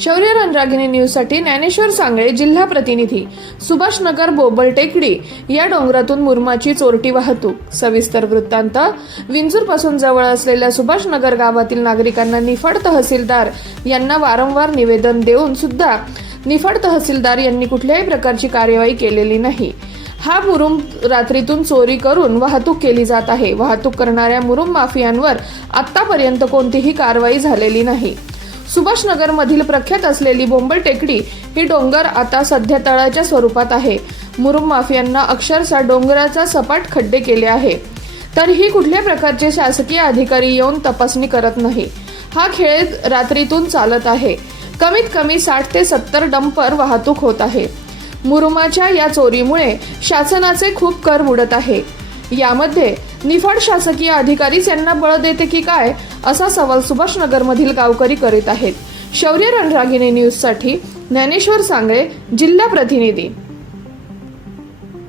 शौर्य रणरागिनी न्यूजसाठी ज्ञानेश्वर सांगळे जिल्हा प्रतिनिधी सुभाषनगर बोबल टेकडी या डोंगरातून मुरमाची चोरटी वाहतूक. सविस्तर वृत्तांत. विंजूरपासून जवळ असलेल्या सुभाषनगर गावातील नागरिकांना निफाड तहसीलदार यांना वारंवार निवेदन देऊन सुद्धा निफाड तहसीलदार यांनी कुठल्याही प्रकारची कार्यवाही केलेली नाही. हा मुरुम रात्रीतून चोरी करून वाहतूक केली जात आहे. वाहतूक करणाऱ्या मुरुम माफियांवर आतापर्यंत कोणतीही कारवाई झालेली नाही. सुभाषनगर मधील प्रख्यात असलेली बोंबल टेकडी ही डोंगर आता सध्या तळाच्या स्वरूपात आहे. मुरुम माफियांना अक्षरशः डोंगराचा सपाट खड्डे केले आहे. तरीही कुठल्या प्रकारचे शासकीय अधिकारी येऊन तपासणी करत नाही. हा खेळ रात्रीतून चालत आहे. कमीत कमी साठ ते सत्तर डंपर वाहतूक होत आहे. मुरुमाच्या या चोरीमुळे शासनाचे खूप कर बुडत आहे. यामध्ये निफाड शासकीय अधिकारीच यांना बळ देते की काय असा सवाल सुभाषनगरमधील गावकरी करीत आहेत. शौर्य रणरागिणी न्यूजसाठी ज्ञानेश्वर सांगळे जिल्हा प्रतिनिधी.